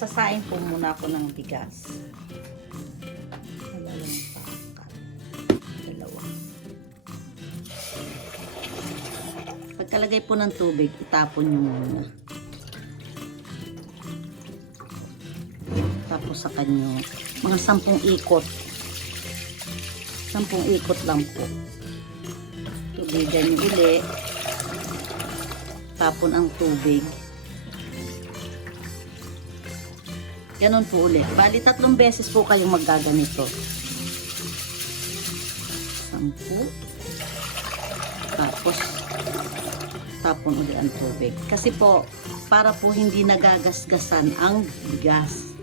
Magsasaing po muna ako ng bigas. Dalawang pakat. Dalawa. Pagkalagay po ng tubig, itapon nyo muna. Tapos sa kanyo, mga 10 ikot. 10 ikot lang po. Tubigan nyo uli. Tapon ang tubig. Ganon po uli. Bali 3 beses po kayong maggaganito. 10. Tapos tapon uli ang tubig. Kasi po, para po hindi nagagasgasan ang bigas.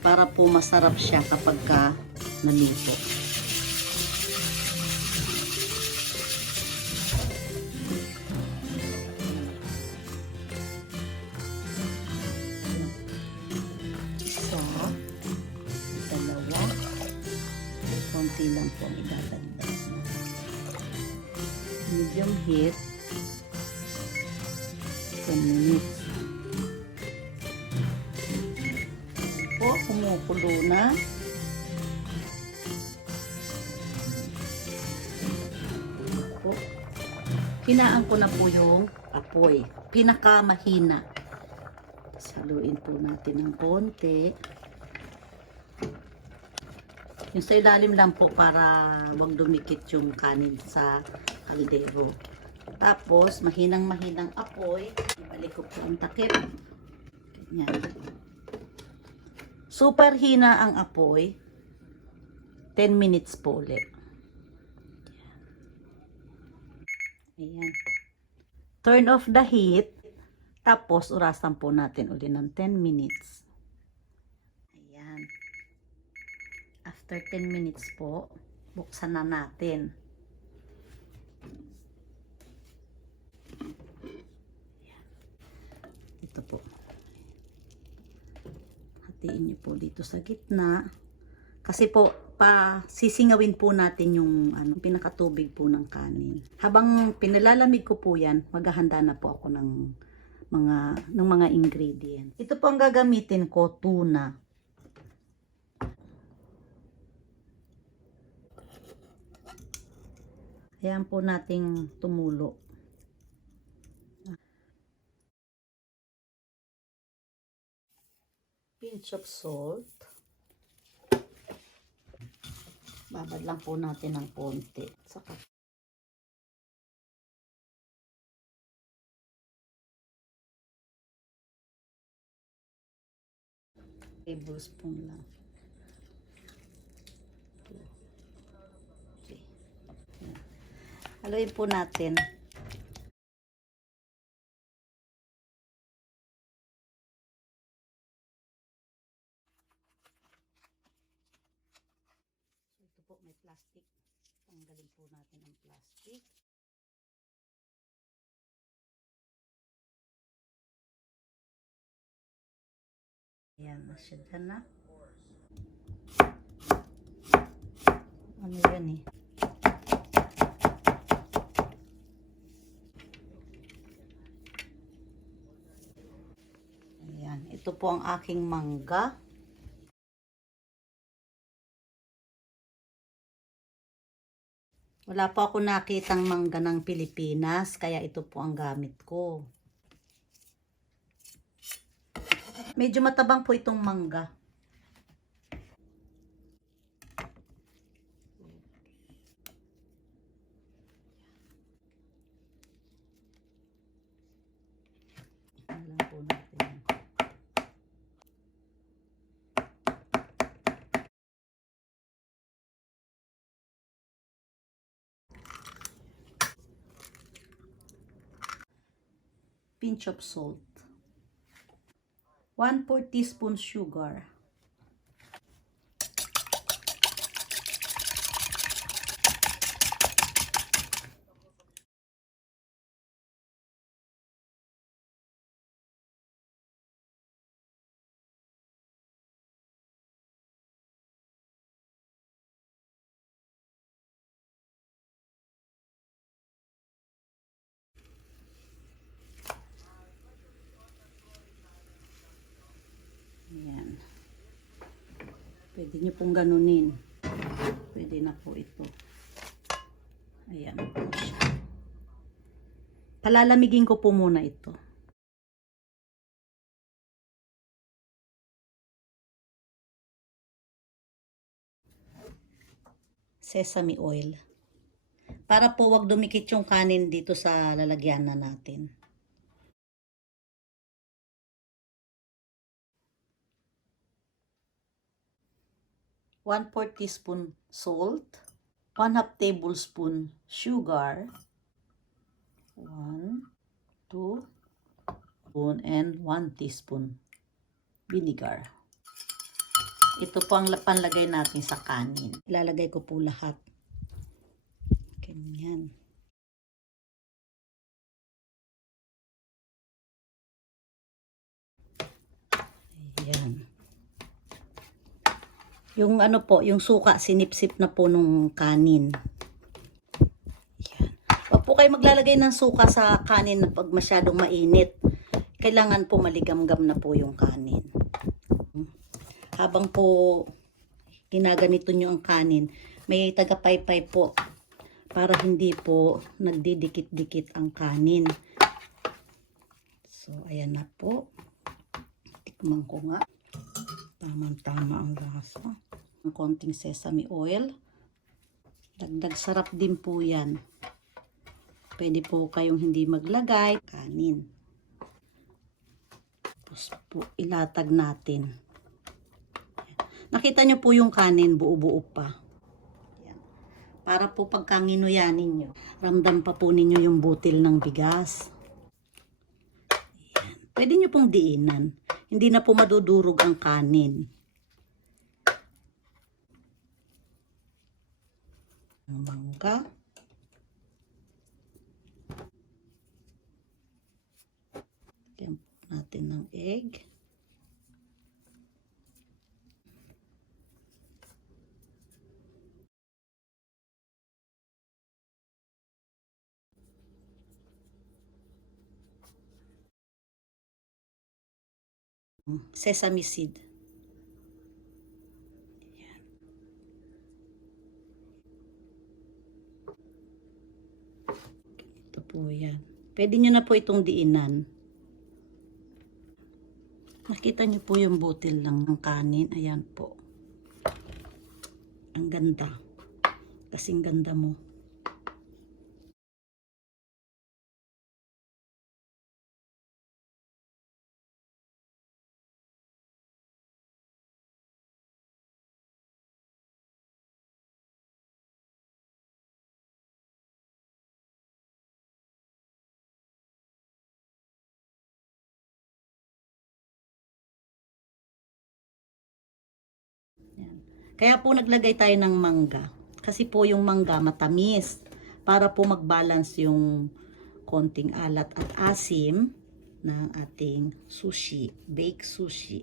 Para po masarap siya kapag ka naluto. So, dalawa. Konti lang po ang idadagdag. Medium heat. 10 minutes. Po, kumukulo na. Po. Hinaan ko na po yung apoy. Pinakamahina. Saluin po natin ng konti. Yung sa ilalim lang po para wag dumikit yung kanin sa kaldero. Tapos, mahinang-mahinang apoy. Ibalik ko po ang takip. Ganyan. Super hina ang apoy. 10 minutes po ulit. Ayan. Turn off the heat. Tapos, urasan po natin ulit ng 10 minutes. Ayan. After 10 minutes po, buksan na natin. Ito po. Hatiin niyo po dito sa gitna. Kasi po, sisingawin po natin yung pinakatubig po ng kanin. Habang pinalalamig ko po yan, maghahanda na po ako ng mga ingredients. Ito po ang gagamitin ko, tuna. Ayan po nating tumulo. Pinch of salt. Babad lang po natin ng konti. Saka tablespoon lang. 2, 3. Haluin po natin. Ito po may plastic. Tanggalin po natin ang plastic. Ayan, nasya dyan na. Ano yan eh? Ayan, ito po ang aking mangga. Wala po ako nakitang mangga ng Pilipinas, kaya ito po ang gamit ko. Medyo matabang po itong mangga. Alam po natin. Pinch of salt. 1/4 teaspoon sugar. Ayan. Pwede nyo pong ganunin. Pwede na po ito. Ayan po siya. Palalamigin ko po muna ito. Sesame oil. Para po wag dumikit yung kanin dito sa lalagyan na natin. 1/4 teaspoon salt, 1/2 tablespoon sugar, 1, 2, and 1 teaspoon vinegar. Ito po ang panlagay natin sa kanin. Ilalagay ko po lahat. Ganyan. Ayan. Yung ano po, yung suka, sinipsip na po nung kanin. Ayan. Huwag po kayo maglalagay ng suka sa kanin na pag masyadong mainit. Kailangan po maligamgam na po yung kanin. Habang po ginaganito nyo ang kanin, may tagapaypay po para hindi po nagdidikit-dikit ang kanin. So, ayan na po. Tikman ko nga. Tama-tama ang lasa. Ang konting sesame oil. Dagdag sarap din po yan. Pwede po kayong hindi maglagay. Kanin. Tapos po ilatag natin. Nakita nyo po yung kanin, buo-buo pa. Yan. Para po pagkanginuyanin nyo, ramdam pa po ninyo yung butil ng bigas. Yan. Pwede nyo pong diinan. Hindi na po madudurog ang kanin. Ang mangga. Lagyan natin ng egg. Sesame seed. Ayan. Ito po yan. Pwede nyo na po itong diinan. Nakita nyo po yung butil ng kanin. Ayan po. Ang ganda. Kasing ganda mo. Yan. Kaya po naglagay tayo ng mangga. Kasi po yung mangga matamis. Para po mag-balance yung konting alat at asim ng ating sushi. Baked sushi.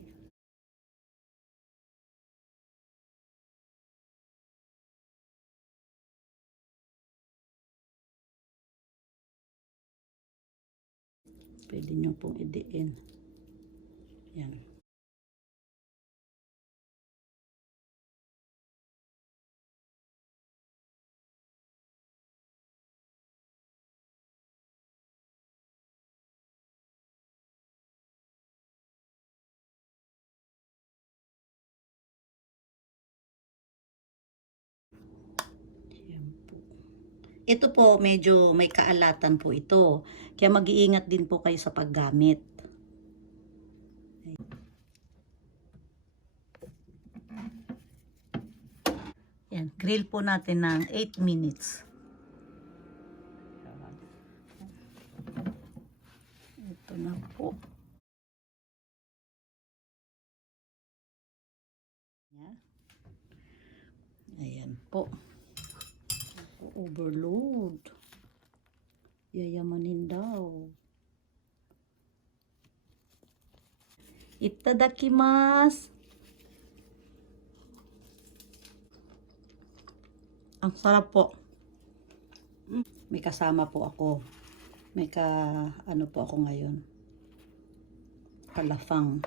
Pwede nyo pong idiin. Yan. Ito po, medyo may kaalatan po ito. Kaya mag-iingat din po kayo sa paggamit. Yan, grill po natin ng 8 minutes. Ito na po. Ayan po. Overload. Yayamanin daw. Itadakimasu. Ang sarap po. May kasama po ako. May ano po ako ngayon. Kalafang.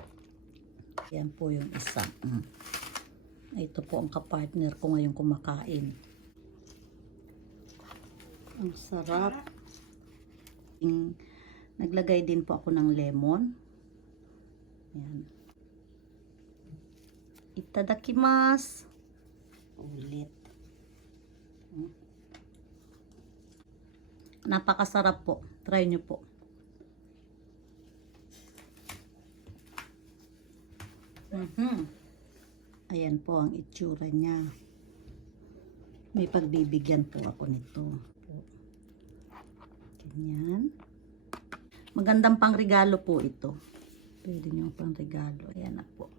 Yan po yung isa. Ay, ito po ang kapartner ko ngayong kumakain. Ang sarap. Naglagay din po ako ng lemon. Ayan. Itadakimasu. Ulit. Napakasarap po. Try nyo po. Ayan po ang itsura niya. May pagbibigyan po ako nito. Ganyan. Magandang pangregalo po ito. Pwede nyo pang regalo. Ayan na po.